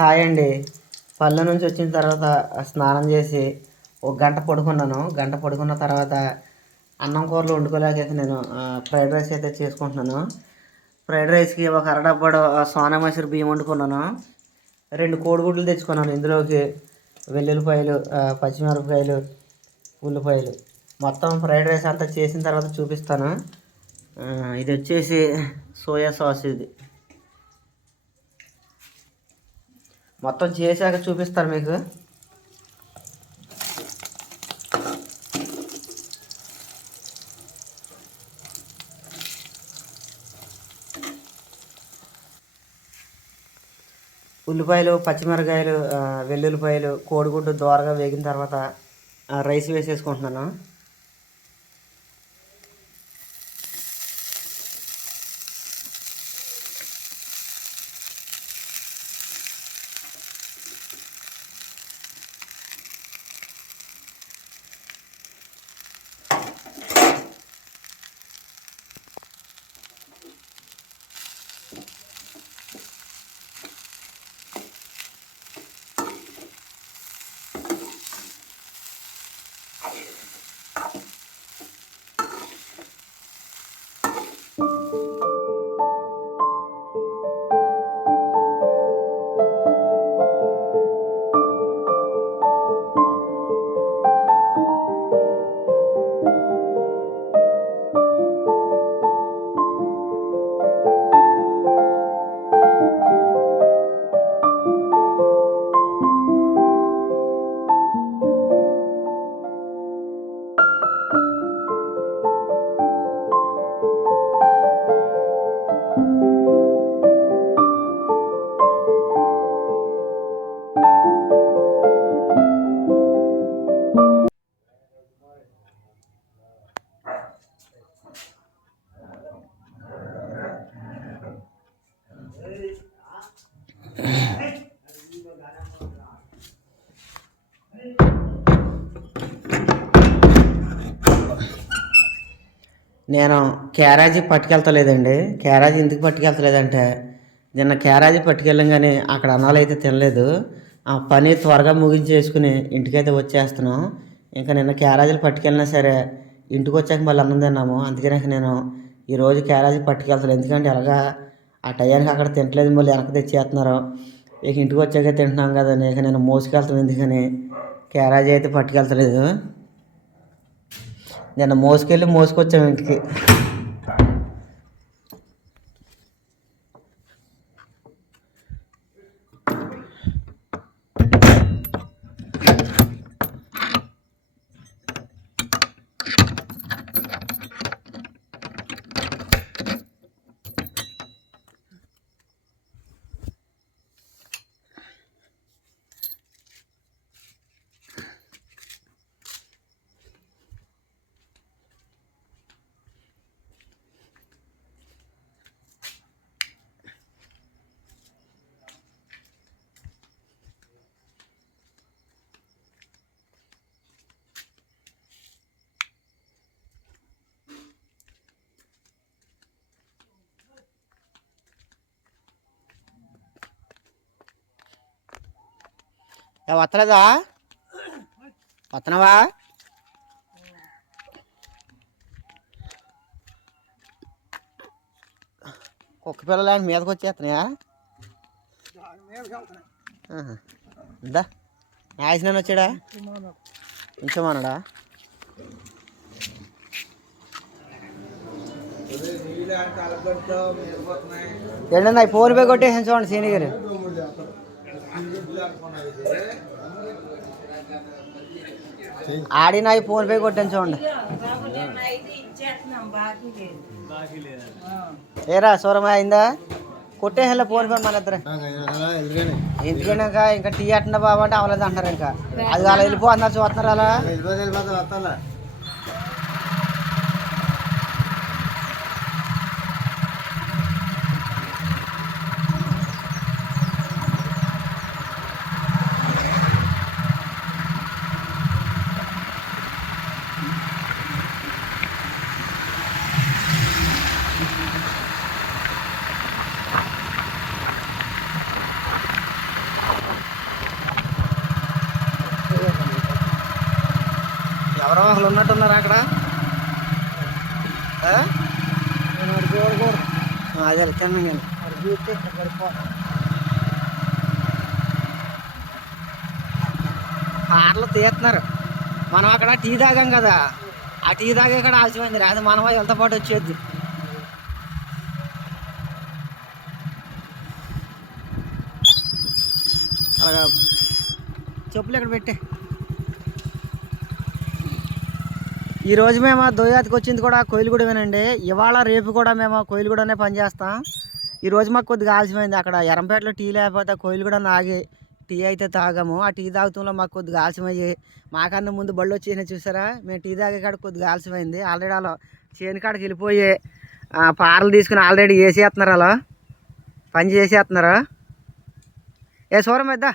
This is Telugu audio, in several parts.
హాయ్ అండి పల్లె నుంచి వచ్చిన తర్వాత స్నానం చేసి ఒక గంట పడుకున్నాను. గంట పడుకున్న తర్వాత అన్నం కూరలు వండుకోలేక నేను ఫ్రైడ్ రైస్ అయితే చేసుకుంటున్నాను. ఫ్రైడ్ రైస్కి ఒక అరడబ్బడు సోనా మసూరి బియ్యం వండుకున్నాను. రెండు కోడిగుడ్లు తెచ్చుకున్నాను ఇందులోకి. వెల్లుల్లిపాయలు పచ్చిమిరపకాయలు ఉల్లిపాయలు. మొత్తం ఫ్రైడ్ రైస్ అంతా చేసిన తర్వాత చూపిస్తాను. ఇది వచ్చేసి సోయా సాస్ ఇది. మొత్తం చేశాక చూపిస్తాను మీకు. ఉల్లిపాయలు పచ్చిమిరకాయలు వెల్లుల్లిపాయలు కోడిగుడ్డు దోరగా వేగిన తర్వాత ఆ, రైస్ వేసేసుకుంటున్నాను. నేను క్యారేజీ పట్టుకెళ్తలేదండి. క్యారేజీ ఎందుకు పట్టుకెళ్తలేదంటే నిన్న క్యారేజీ పట్టుకెళ్ళాం కానీ అక్కడ అన్నాలు అయితే తినలేదు. ఆ పని త్వరగా ముగించేసుకుని ఇంటికైతే వచ్చేస్తున్నాం. ఇంకా నిన్న క్యారేజీలు పట్టుకెళ్ళినా సరే ఇంటికి వచ్చాక మళ్ళీ అన్నం తిన్నాము. అందుకనే నేను ఈరోజు క్యారేజీ పట్టుకెళ్తాను ఎందుకంటే ఎలాగా ఆ టయానికి అక్కడ తింటలేదు మళ్ళీ వెనక తెచ్చేస్తున్నారు. ఇక ఇంటికి వచ్చాక తింటున్నాం కదా ఇక నేను మోసుకెళ్తాను. ఎందుకని క్యారేజీ అయితే పట్టుకెళ్తలేదు. నేను మోసుకెళ్ళి మోసుకొచ్చాము ఇంటికి. వత్తలేదా? వత్తనవా? కుక్క పిల్లలు ఆయన మీదకి వచ్చేస్తున్నాయా? దా. ఇందా నాయసిన వచ్చాడా? ఉంచమన్నాడా? ఏంటన్నా ఫోన్ పే కొట్టేసాను చూడండి సీని గారు ఆడినాయి ఈ ఫోన్ పే కొట్టాను చూడండి. ఏరా సూరమా అయిందా? కొట్టేసాను ఫోన్ పే మన ఇద్దరు. ఎందుకన్నాక ఇంకా టీ అట్టిన బాబు అంటే అవలేదు అంటారు ఇంకా. అది అలా వెళ్ళిపో అన్నారు చూస్తున్నారు అలా? ఎవరో ఉన్నట్టున్నారు అక్కడ. ఆ? ఆ, అదే తిన్నాం కానీ పాటలు తీస్తున్నారు. మనం అక్కడ టీ తాగాం కదా. ఆ టీ తాగే ఇక్కడ ఆలస్యమైంది. అది మనం వెళ్తా పాటు వచ్చేది. అలాగా. చెప్పులు ఇక్కడ పెట్టే? ఈరోజు మేము దోయాతికి వచ్చింది కూడా కోయిలగూడమేనండి. ఇవాళ రేపు కూడా మేము కోయిలగూడనే పనిచేస్తాం ఈరోజు మాకు కొద్దిగా ఆలస్యమైంది. అక్కడ ఎరంపేటలో టీ లేకపోతే కోయిలగూడ ఆగి టీ అయితే తాగాము. ఆ టీ తాగుతంలో మాకు కొద్దిగా ఆలస్యమయ్యి మాకన్నా ముందు బళ్ళు వచ్చిన చూసారా? మేము టీ తాగే కాడ కొద్దిగా ఆలస్యమైంది. ఆల్రెడీ అలా చేను కాడికి వెళ్ళిపోయి పారలు తీసుకుని ఆల్రెడీ వేసేస్తున్నారు అలా పని చేసేస్తున్నారు? ఏ సూరం పెద్దా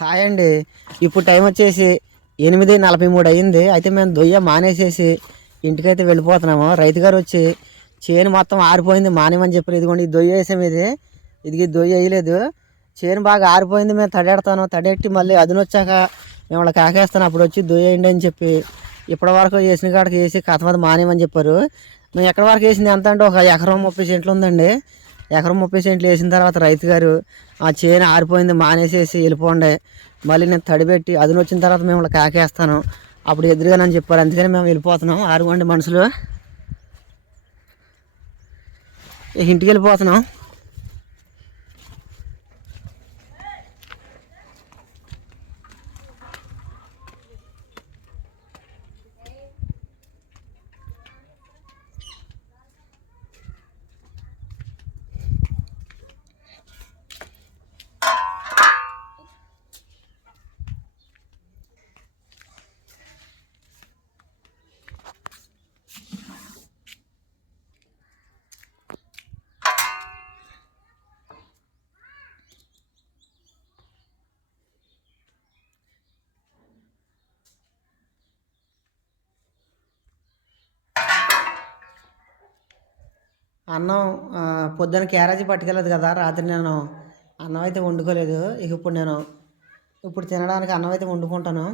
హాయ్ అండి. ఇప్పుడు టైం వచ్చేసి ఎనిమిది నలభై మూడు అయింది. అయితే మేము దొయ్య మానేసేసి ఇంటికైతే వెళ్ళిపోతున్నాము. రైతు గారు వచ్చి చేను మొత్తం ఆరిపోయింది. మానేమని చెప్పారు. ఇదిగోండి ఈ దొయ్య వేసాం ఇది. ఇది దొయ్య వేయలేదు. చేను బాగా ఆరిపోయింది. మేము తడెడతాను. తడెట్టి మళ్ళీ అదును వచ్చాక మిమ్మల్ని కాకేస్తాను. అప్పుడు వచ్చి దొయ్య వేయండి అని చెప్పి ఇప్పటి వరకు వేసిన కాడికి వేసి కథ మీద మానేమని చెప్పారు. మేము ఎక్కడి వరకు వేసింది? ఎంత అంటే ఒక ఎకరం ముప్పై సెంట్లు ఉందండి. ఎకరం ముప్పై సెంట్లు వేసిన తర్వాత రైతు గారు ఆ చేను ఆరిపోయింది మానేసేసి వెళ్ళిపోండి. మళ్ళీ నేను తడిపెట్టి అదును వచ్చిన తర్వాత మిమ్మల్ని కాకేస్తాను. అప్పుడు ఎదురుగానని చెప్పారు అందుకని మేము వెళ్ళిపోతున్నాం. ఆరుగోండి మనుషులు. ఇంటికి వెళ్ళిపోతున్నాం. అన్నం పొద్దున క్యారేజీ పట్టుకెళ్ళదు కదా రాత్రి నేను అన్నం అయితే వండుకోలేదు. ఇక ఇప్పుడు నేను ఇప్పుడు తినడానికి అన్నం అయితే వండుకుంటాను.